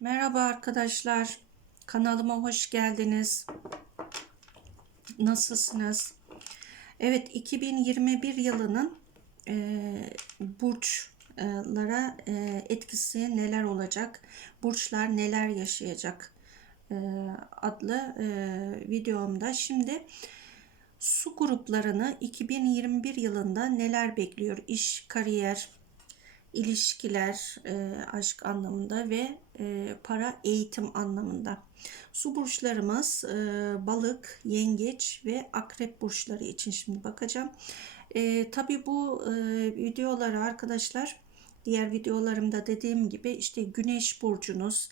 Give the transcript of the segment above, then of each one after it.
Merhaba arkadaşlar. Kanalıma hoş geldiniz. Nasılsınız? Evet 2021 yılının e, burçlara e, etkisi neler olacak? Burçlar neler yaşayacak? E, adlı e, videomda şimdi su gruplarını 2021 yılında neler bekliyor? İş, kariyer, ilişkiler, e, aşk anlamında ve e, para eğitim anlamında. Su burçlarımız e, balık, yengeç ve akrep burçları için şimdi bakacağım. E, tabii bu e, videoları arkadaşlar diğer videolarımda dediğim gibi işte güneş burcunuz,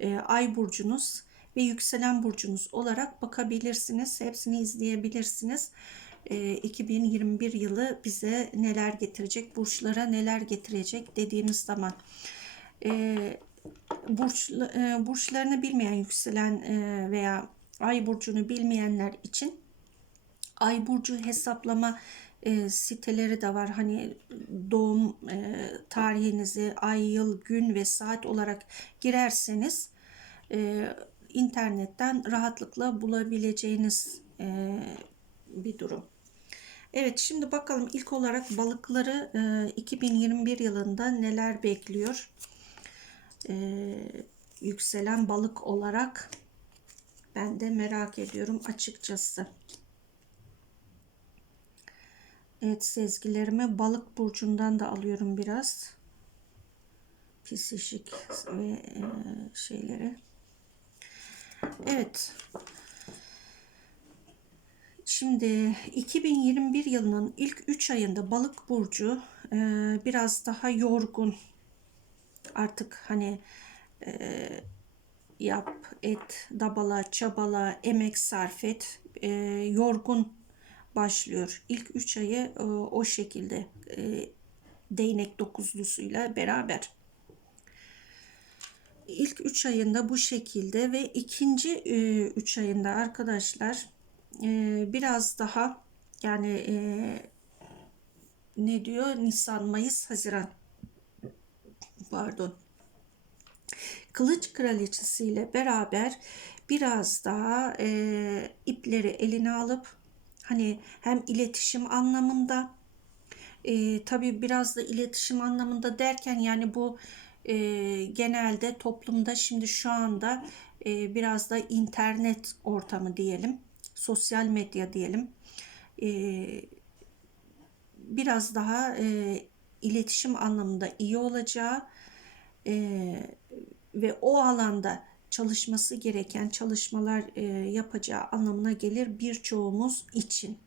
e, ay burcunuz ve yükselen burcunuz olarak bakabilirsiniz. Hepsini izleyebilirsiniz. 2021 yılı bize neler getirecek, burçlara neler getirecek dediğimiz zaman burç, burçlarını bilmeyen yükselen veya ay burcunu bilmeyenler için ay burcu hesaplama siteleri de var. Hani doğum tarihinizi ay, yıl, gün ve saat olarak girerseniz internetten rahatlıkla bulabileceğiniz bir durum. Evet şimdi bakalım ilk olarak balıkları e, 2021 yılında neler bekliyor? E, yükselen balık olarak ben de merak ediyorum açıkçası. Evet sezgilerimi balık burcundan da alıyorum biraz. Psişik ve e, şeyleri. Evet. Şimdi 2021 yılının ilk 3 ayında balık burcu e, biraz daha yorgun. Artık hani e, yap, et, dabala, çabala, emek sarf et, e, yorgun başlıyor. İlk 3 ayı e, o şekilde e, değnek dokuzlusuyla beraber. İlk 3 ayında bu şekilde ve ikinci 3 e, ayında arkadaşlar biraz daha yani e, ne diyor? Nisan, Mayıs, Haziran. Pardon. Kılıç Kraliçesi ile beraber biraz daha e, ipleri eline alıp hani hem iletişim anlamında e, tabii biraz da iletişim anlamında derken yani bu e, genelde toplumda şimdi şu anda e, biraz da internet ortamı diyelim sosyal medya diyelim e, biraz daha e, iletişim anlamında iyi olacağı e, ve o alanda çalışması gereken çalışmalar yapacağı anlamına gelir birçoğumuz için.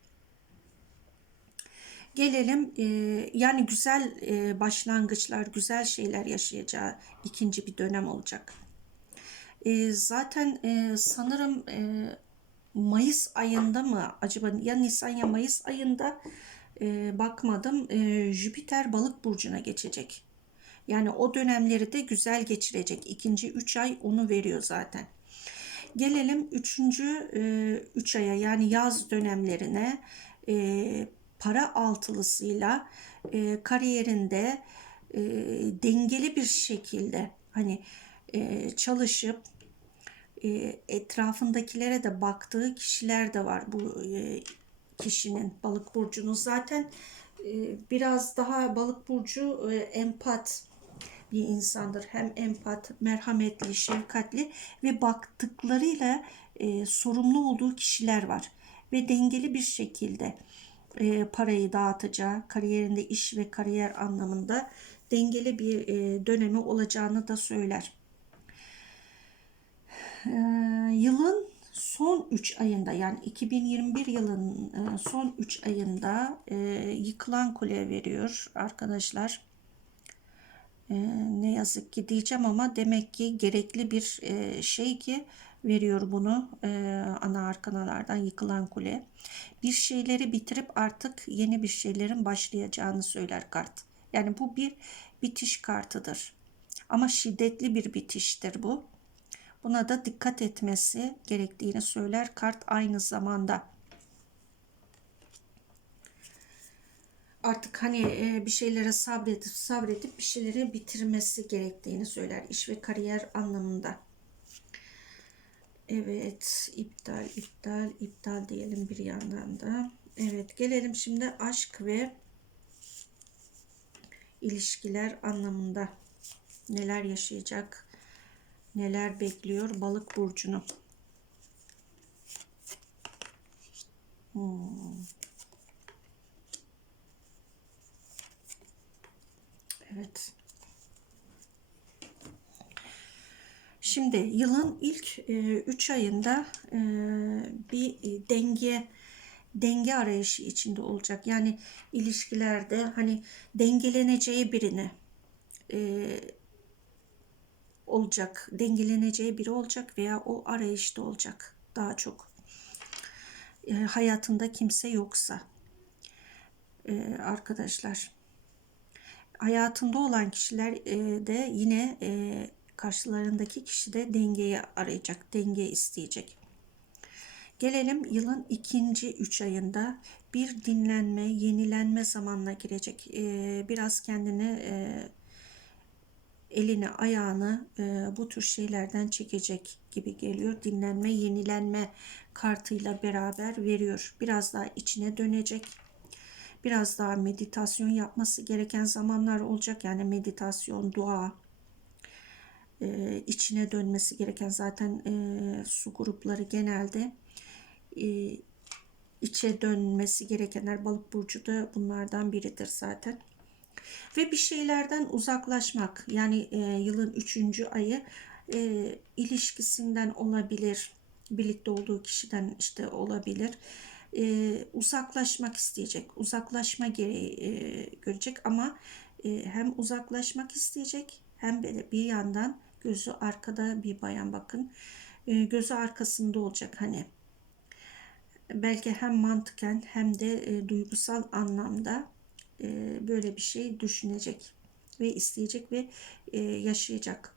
Gelelim yani güzel başlangıçlar, güzel şeyler yaşayacağı ikinci bir dönem olacak. Zaten sanırım Mayıs ayında mı acaba ya Nisan ya Mayıs ayında e, bakmadım e, Jüpiter balık burcuna geçecek. Yani o dönemleri de güzel geçirecek. İkinci üç ay onu veriyor zaten. Gelelim üçüncü e, üç aya yani yaz dönemlerine e, para altılısıyla e, kariyerinde e, dengeli bir şekilde hani e, çalışıp etrafındakilere de baktığı kişiler de var bu e, kişinin balık burcunun zaten e, biraz daha balık burcu empat bir insandır. Hem empat, merhametli, şefkatli ve baktıklarıyla sorumlu olduğu kişiler var. Ve dengeli bir şekilde parayı dağıtacağı, kariyerinde iş ve kariyer anlamında dengeli bir dönemi olacağını da söyler. Ee, yılın son 3 ayında yani 2021 yılının e, son 3 ayında e, yıkılan kule veriyor arkadaşlar. E, ne yazık ki diyeceğim ama demek ki gerekli bir şey ki veriyor bunu ana arkanalardan yıkılan kule. Bir şeyleri bitirip artık yeni bir şeylerin başlayacağını söyler kart. Yani bu bir bitiş kartıdır. Ama şiddetli bir bitiştir bu. Buna da dikkat etmesi gerektiğini söyler kart aynı zamanda. artık hani e, bir şeylere sabredip sabredip bir şeyleri bitirmesi gerektiğini söyler iş ve kariyer anlamında. Evet, iptal, iptal, iptal diyelim bir yandan da. Evet, gelelim şimdi aşk ve ilişkiler anlamında. Neler yaşayacak, neler bekliyor balık burcunu. Hmm. Evet. Şimdi yılın ilk 3 ayında e, bir e, denge denge arayışı içinde olacak. Yani ilişkilerde hani dengeleneceği birini e, olacak. Dengeleneceği biri olacak veya o arayışta olacak daha çok. E, hayatında kimse yoksa e, arkadaşlar hayatında olan kişiler e, de yine e, karşılarındaki kişi de dengeyi arayacak, denge isteyecek. Gelelim yılın ikinci üç ayında bir dinlenme, yenilenme zamanına girecek. Ee, biraz kendini e, elini, ayağını e, bu tür şeylerden çekecek gibi geliyor. Dinlenme, yenilenme kartıyla beraber veriyor. Biraz daha içine dönecek. Biraz daha meditasyon yapması gereken zamanlar olacak. Yani meditasyon, dua, e, içine dönmesi gereken zaten e, su grupları genelde e, içe dönmesi gerekenler balık burcu da bunlardan biridir zaten. Ve bir şeylerden uzaklaşmak yani e, yılın üçüncü ayı e, ilişkisinden olabilir, birlikte olduğu kişiden işte olabilir. E, uzaklaşmak isteyecek, uzaklaşma gereği e, görecek ama e, hem uzaklaşmak isteyecek hem de bir yandan gözü arkada bir bayan bakın e, gözü arkasında olacak hani belki hem mantıken hem de e, duygusal anlamda e, böyle bir şey düşünecek ve isteyecek ve e, yaşayacak.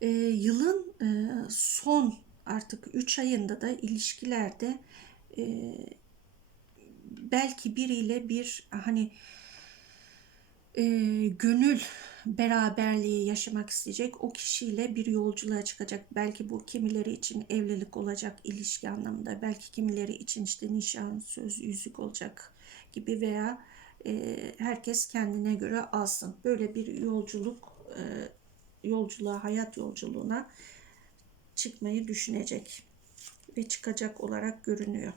E, yılın son artık 3 ayında da ilişkilerde e, belki biriyle bir hani gönül beraberliği yaşamak isteyecek. O kişiyle bir yolculuğa çıkacak. Belki bu kimileri için evlilik olacak ilişki anlamında. Belki kimileri için işte nişan, söz, yüzük olacak gibi veya e, herkes kendine göre alsın. Böyle bir yolculuk e, yolculuğa, hayat yolculuğuna çıkmayı düşünecek ve çıkacak olarak görünüyor.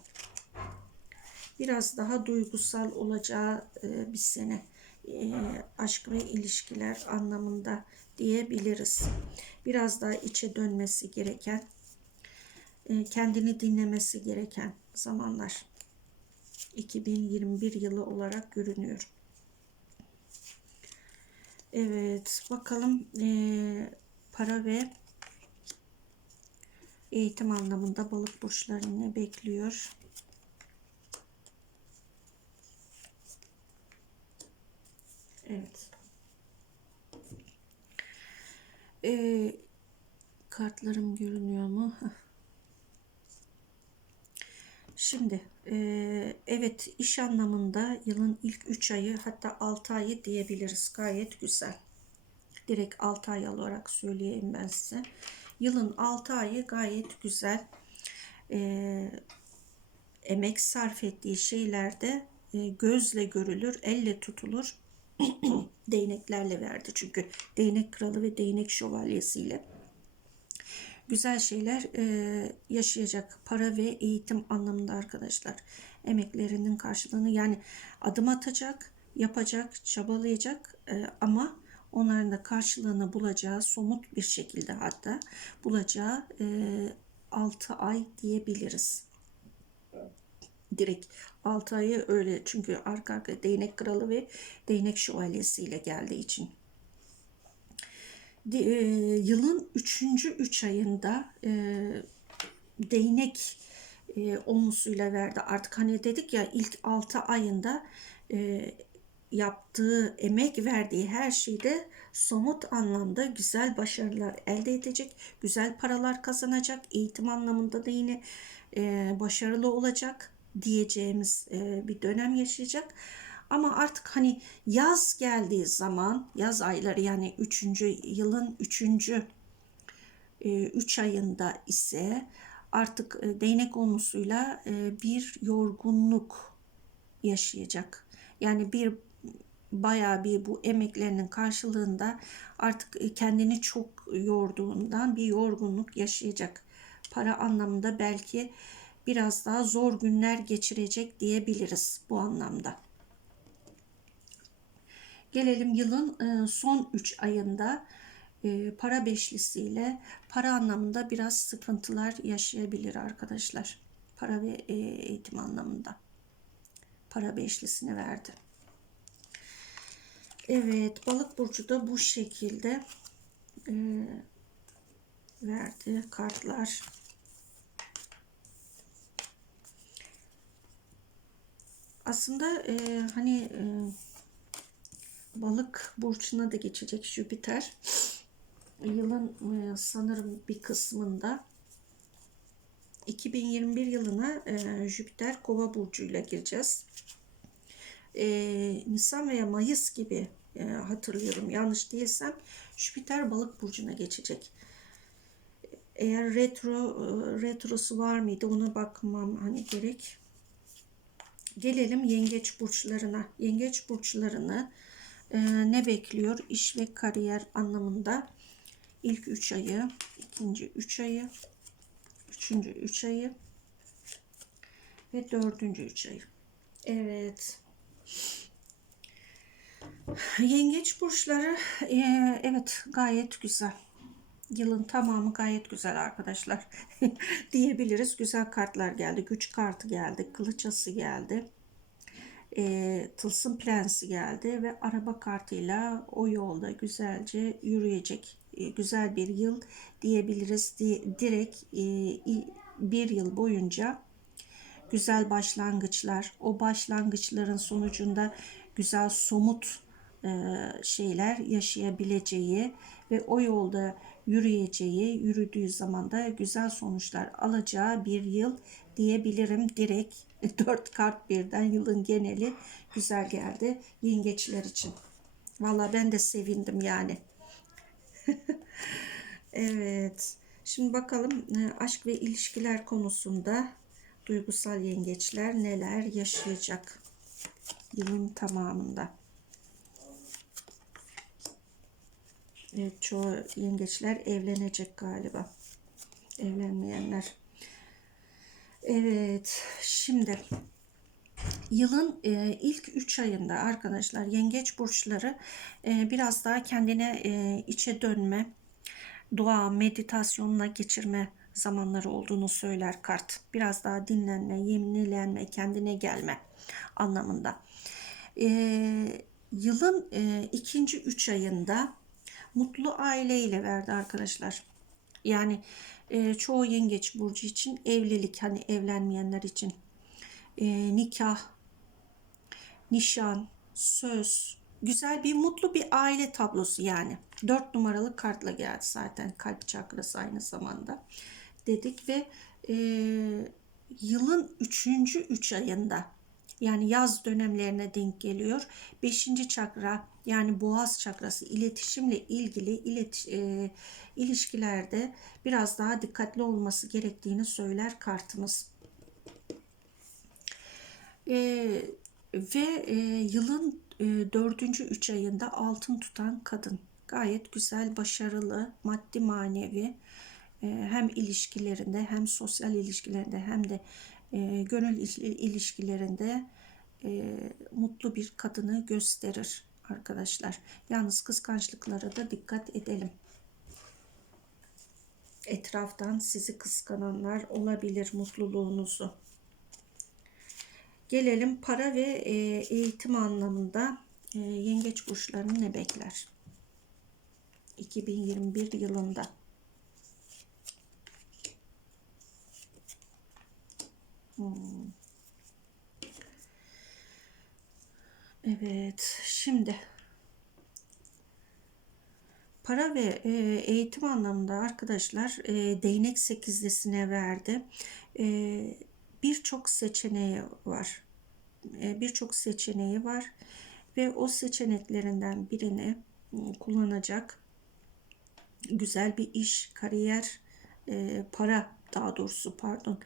Biraz daha duygusal olacağı e, bir sene e, aşk ve ilişkiler anlamında diyebiliriz. Biraz daha içe dönmesi gereken, e, kendini dinlemesi gereken zamanlar. 2021 yılı olarak görünüyor. Evet, bakalım e, para ve eğitim anlamında balık burçlarını ne bekliyor? Evet. Ee, kartlarım görünüyor mu? Şimdi evet iş anlamında yılın ilk 3 ayı hatta 6 ayı diyebiliriz. Gayet güzel. Direkt 6 ay olarak söyleyeyim ben size. Yılın 6 ayı gayet güzel. E, emek sarf ettiği şeylerde e, gözle görülür, elle tutulur değneklerle verdi çünkü değnek kralı ve değnek şövalyesiyle güzel şeyler e, yaşayacak para ve eğitim anlamında arkadaşlar emeklerinin karşılığını yani adım atacak yapacak çabalayacak e, ama onların da karşılığını bulacağı somut bir şekilde hatta bulacağı e, 6 ay diyebiliriz direkt 6 ayı öyle çünkü arka arka değnek kralı ve değnek şövalyesiyle geldiği için. E, yılın 3. 3 ayında e, değnek e, olmusuyla verdi. Artık hani dedik ya ilk 6 ayında e, yaptığı, emek verdiği her şeyde somut anlamda güzel başarılar elde edecek, güzel paralar kazanacak, eğitim anlamında da yine e, başarılı olacak diyeceğimiz e, bir dönem yaşayacak. Ama artık hani yaz geldiği zaman yaz ayları yani 3. yılın 3. 3 ayında ise artık e, değnek olmasıyla e, bir yorgunluk yaşayacak. Yani bir bayağı bir bu emeklerinin karşılığında artık e, kendini çok yorduğundan bir yorgunluk yaşayacak. Para anlamında belki biraz daha zor günler geçirecek diyebiliriz bu anlamda. Gelelim yılın son 3 ayında e, para beşlisiyle para anlamında biraz sıkıntılar yaşayabilir arkadaşlar. Para ve e, eğitim anlamında. Para beşlisini verdi. Evet balık burcu da bu şekilde e, verdi kartlar. Aslında e, hani e, balık burcuna da geçecek Jüpiter yılın e, sanırım bir kısmında 2021 yılına e, Jüpiter Kova burcuyla gireceğiz. E, Nisan veya Mayıs gibi hatırlıyorum. Yanlış değilsem Jüpiter Balık burcuna geçecek. Eğer retro retrosu var mıydı ona bakmam hani gerek. Gelelim yengeç burçlarına. Yengeç burçlarını ne bekliyor? İş ve kariyer anlamında ilk 3 ayı, ikinci 3 ayı, üçüncü 3 ayı ve dördüncü 3 ayı. Evet. Yengeç burçları e, evet gayet güzel. Yılın tamamı gayet güzel arkadaşlar. Diyebiliriz. Güzel kartlar geldi. Güç kartı geldi. Kılıç ası geldi. E, Tılsım prensi geldi ve araba kartıyla o yolda güzelce yürüyecek e, güzel bir yıl diyebiliriz. Direkt e, bir yıl boyunca güzel başlangıçlar, o başlangıçların sonucunda güzel somut e, şeyler yaşayabileceği ve o yolda yürüyeceği, yürüdüğü zaman da güzel sonuçlar alacağı bir yıl diyebilirim. Direkt dört kart birden yılın geneli güzel geldi yengeçler için. Valla ben de sevindim yani. evet. Şimdi bakalım e, aşk ve ilişkiler konusunda duygusal yengeçler neler yaşayacak yılın tamamında. Evet, çoğu yengeçler evlenecek galiba. Evlenmeyenler. Evet, şimdi Yılın e, ilk 3 ayında arkadaşlar yengeç burçları e, biraz daha kendine e, içe dönme, dua, meditasyonla geçirme zamanları olduğunu söyler kart. Biraz daha dinlenme, yenilenme, kendine gelme anlamında. Yılın ikinci 3 ayında mutlu aile ile verdi arkadaşlar. Yani e, çoğu yengeç burcu için evlilik hani evlenmeyenler için e, nikah, nişan, söz, güzel bir mutlu bir aile tablosu yani. Dört numaralı kartla geldi zaten kalp çakrası aynı zamanda dedik ve e, yılın üçüncü üç ayında yani yaz dönemlerine denk geliyor. Beşinci çakra yani boğaz çakrası iletişimle ilgili iletiş, e, ilişkilerde biraz daha dikkatli olması gerektiğini söyler kartımız. E, ve e, yılın e, dördüncü üç ayında altın tutan kadın. Gayet güzel, başarılı, maddi manevi e, hem ilişkilerinde hem sosyal ilişkilerinde hem de e, gönül ilişkilerinde e, mutlu bir kadını gösterir arkadaşlar. Yalnız kıskançlıklara da dikkat edelim. Etraftan sizi kıskananlar olabilir mutluluğunuzu. Gelelim para ve e, eğitim anlamında e, yengeç burçlarını ne bekler? 2021 yılında. Evet, şimdi para ve e, eğitim anlamında arkadaşlar e, değnek sekizlisine verdi. E, birçok seçeneği var. E, birçok seçeneği var ve o seçeneklerinden birini ım, kullanacak güzel bir iş, kariyer, e, para daha doğrusu pardon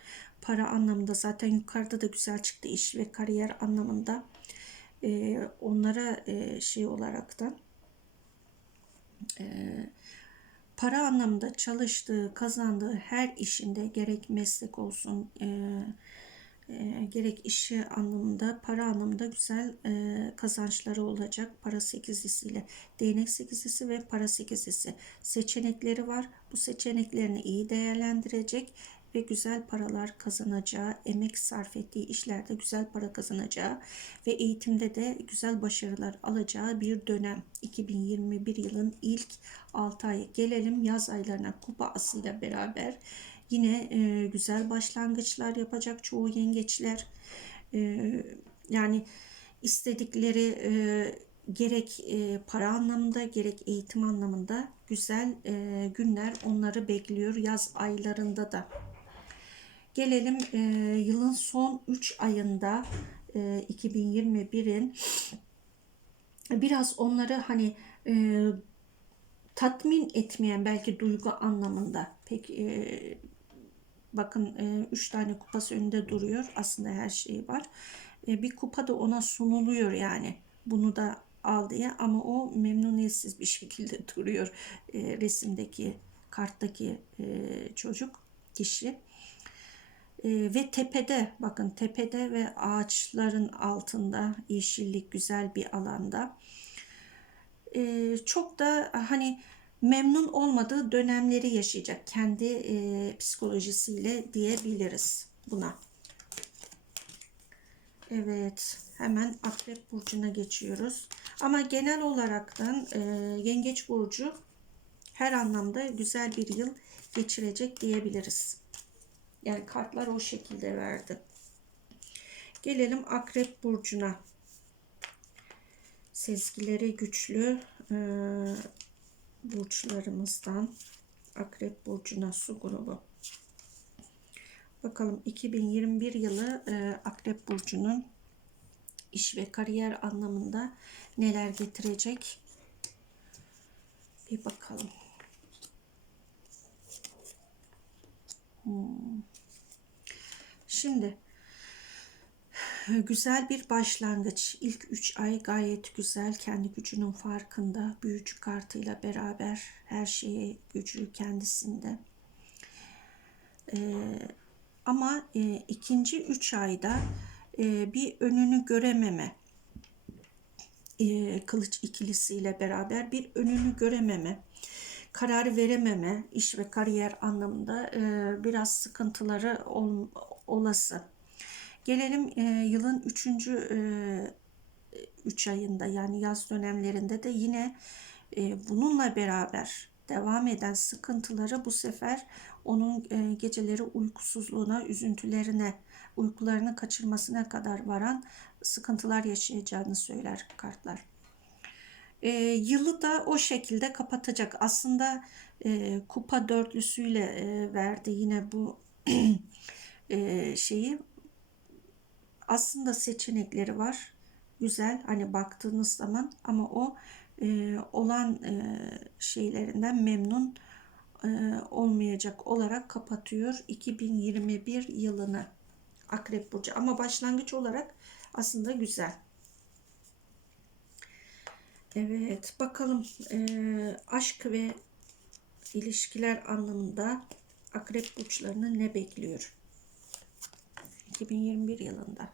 para anlamında zaten yukarıda da güzel çıktı iş ve kariyer anlamında e, onlara e, şey olarak da e, para anlamında çalıştığı, kazandığı her işinde gerek meslek olsun, e, e, gerek işi anlamında, para anlamında güzel e, kazançları olacak. Para sekizlisiyle, değnek sekizlisi ve para sekizlisi seçenekleri var. Bu seçeneklerini iyi değerlendirecek ve güzel paralar kazanacağı, emek sarf ettiği işlerde güzel para kazanacağı ve eğitimde de güzel başarılar alacağı bir dönem. 2021 yılın ilk 6 ayı. Gelelim yaz aylarına kupa asıyla beraber yine e, güzel başlangıçlar yapacak çoğu yengeçler. E, yani istedikleri e, gerek e, para anlamında gerek eğitim anlamında güzel e, günler onları bekliyor yaz aylarında da. Gelelim e, yılın son 3 ayında e, 2021'in biraz onları hani e, tatmin etmeyen belki duygu anlamında. Pek e, bakın 3 e, tane kupası önünde duruyor. Aslında her şeyi var. E, bir kupa da ona sunuluyor yani. Bunu da al diye. Ama o memnuniyetsiz bir şekilde duruyor e, resimdeki karttaki e, çocuk kişi e, ve tepede bakın tepede ve ağaçların altında yeşillik güzel bir alanda e, çok da hani memnun olmadığı dönemleri yaşayacak kendi e, psikolojisiyle diyebiliriz buna. Evet hemen akrep burcuna geçiyoruz. Ama genel olaraktan e, yengeç burcu her anlamda güzel bir yıl geçirecek diyebiliriz. Yani kartlar o şekilde verdi. Gelelim Akrep Burcu'na. Sezgileri güçlü e, burçlarımızdan Akrep Burcu'na su grubu. Bakalım 2021 yılı e, Akrep Burcu'nun iş ve kariyer anlamında neler getirecek? Bir bakalım. Hmm. Şimdi güzel bir başlangıç. İlk 3 ay gayet güzel. Kendi gücünün farkında. Büyücü kartıyla beraber her şeye gücü kendisinde. Ee, ama e, ikinci 3 ayda e, bir önünü görememe e, kılıç ikilisiyle beraber bir önünü görememe karar verememe iş ve kariyer anlamında e, biraz sıkıntıları ol, olası. Gelelim e, yılın 3. E, 3 ayında yani yaz dönemlerinde de yine e, bununla beraber devam eden sıkıntıları bu sefer onun e, geceleri uykusuzluğuna, üzüntülerine, uykularını kaçırmasına kadar varan sıkıntılar yaşayacağını söyler kartlar. E, yılı da o şekilde kapatacak. Aslında e, kupa dörtlüsüyle e, verdi yine bu e, şeyi. Aslında seçenekleri var. Güzel hani baktığınız zaman ama o e, olan e, şeylerinden memnun e, olmayacak olarak kapatıyor 2021 yılını Akrep Burcu. Ama başlangıç olarak aslında güzel. Evet bakalım e, aşk ve ilişkiler anlamında akrep burçlarını ne bekliyor? 2021 yılında.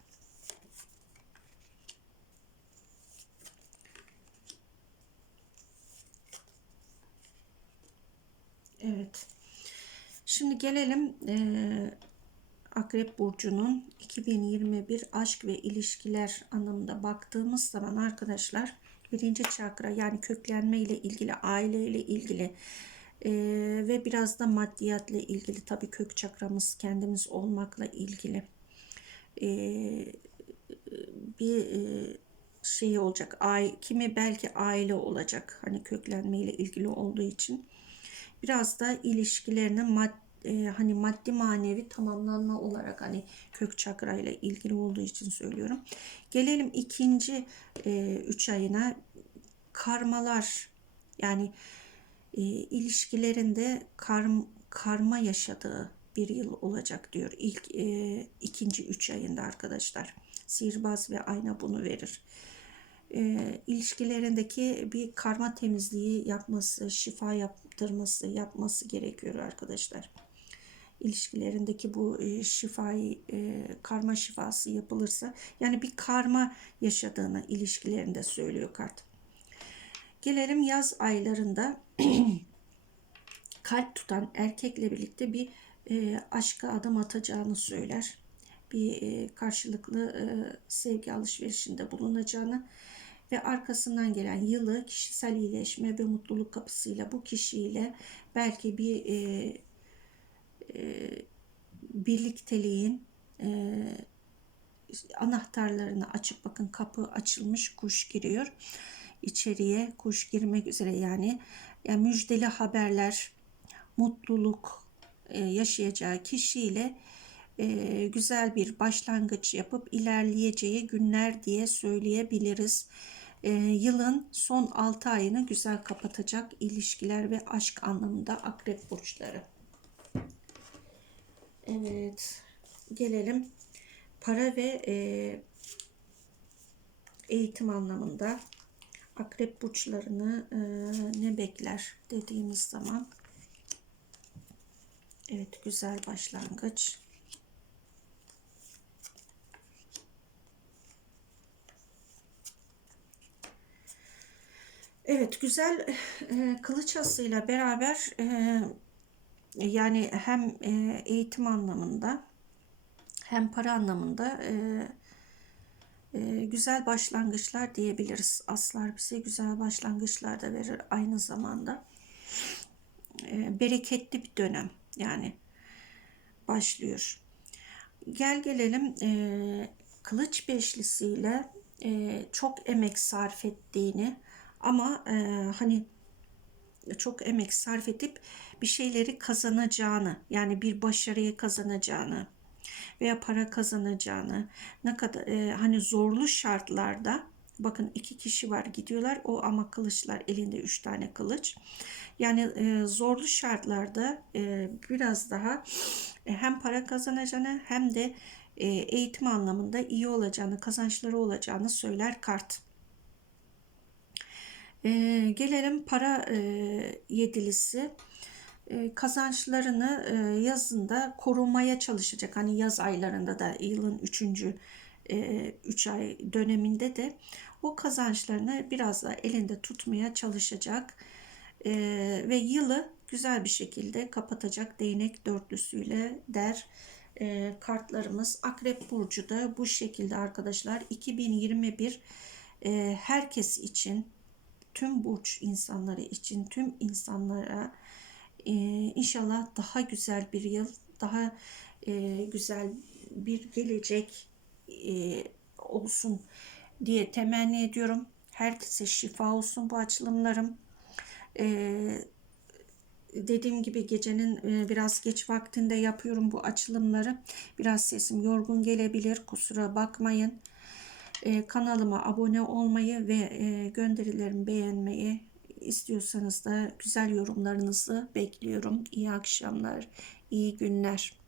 Evet. Şimdi gelelim e, Akrep Burcu'nun 2021 aşk ve ilişkiler anlamında baktığımız zaman arkadaşlar birinci çakra yani köklenme ile ilgili, aile ile ilgili e, ve biraz da maddiyatla ilgili tabii kök çakramız kendimiz olmakla ilgili e, bir e, şey olacak. Ay, kimi belki aile olacak. Hani köklenme ile ilgili olduğu için. Biraz da ilişkilerini mad, e, hani maddi manevi tamamlanma olarak hani kök çakra ile ilgili olduğu için söylüyorum. Gelelim ikinci e, üç ayına karmalar yani e, ilişkilerinde karm, karma yaşadığı bir yıl olacak diyor ilk e, ikinci üç ayında arkadaşlar. Sihirbaz ve ayna bunu verir. E, ilişkilerindeki bir karma temizliği yapması, şifa yaptırması, yapması gerekiyor arkadaşlar. İlişkilerindeki bu e, şifayı, e, karma şifası yapılırsa, yani bir karma yaşadığını ilişkilerinde söylüyor kart. Gelelim yaz aylarında kalp tutan erkekle birlikte bir e, aşka adım atacağını söyler. Bir e, karşılıklı e, sevgi alışverişinde bulunacağını ve arkasından gelen yılı kişisel iyileşme ve mutluluk kapısıyla bu kişiyle belki bir e, e, birlikteliğin e, anahtarlarını açıp bakın kapı açılmış kuş giriyor içeriye kuş girmek üzere yani, yani müjdeli haberler mutluluk yaşayacağı kişiyle e, güzel bir başlangıç yapıp ilerleyeceği günler diye söyleyebiliriz. E, yılın son 6 ayını güzel kapatacak ilişkiler ve aşk anlamında akrep burçları. Evet gelelim para ve e, eğitim anlamında akrep burçlarını e, ne bekler dediğimiz zaman evet güzel başlangıç Evet güzel e, kılıç asıyla beraber e, yani hem e, eğitim anlamında hem para anlamında e, e, güzel başlangıçlar diyebiliriz. Aslar bize güzel başlangıçlar da verir aynı zamanda. E, bereketli bir dönem yani başlıyor. Gel gelelim e, kılıç beşlisiyle e, çok emek sarf ettiğini ama e, hani çok emek sarf edip bir şeyleri kazanacağını yani bir başarıyı kazanacağını veya para kazanacağını ne kadar e, hani zorlu şartlarda bakın iki kişi var gidiyorlar o ama kılıçlar elinde üç tane kılıç yani e, zorlu şartlarda e, biraz daha e, hem para kazanacağını hem de e, eğitim anlamında iyi olacağını kazançları olacağını söyler kart. E, gelelim para e, yedilisi e, kazançlarını e, yazında korumaya çalışacak. Hani yaz aylarında da yılın 3. 3 e, ay döneminde de o kazançlarını biraz da elinde tutmaya çalışacak. Ve yılı güzel bir şekilde kapatacak değnek dörtlüsüyle der kartlarımız. Akrep Burcu da bu şekilde arkadaşlar 2021 herkes için tüm burç insanları için tüm insanlara ee, inşallah daha güzel bir yıl, daha e, güzel bir gelecek e, olsun diye temenni ediyorum. Herkese şifa olsun bu açılımlarım. Ee, dediğim gibi gecenin e, biraz geç vaktinde yapıyorum bu açılımları. Biraz sesim yorgun gelebilir. Kusura bakmayın. Ee, kanalıma abone olmayı ve gönderilerimi beğenmeyi istiyorsanız da güzel yorumlarınızı bekliyorum. İyi akşamlar, iyi günler.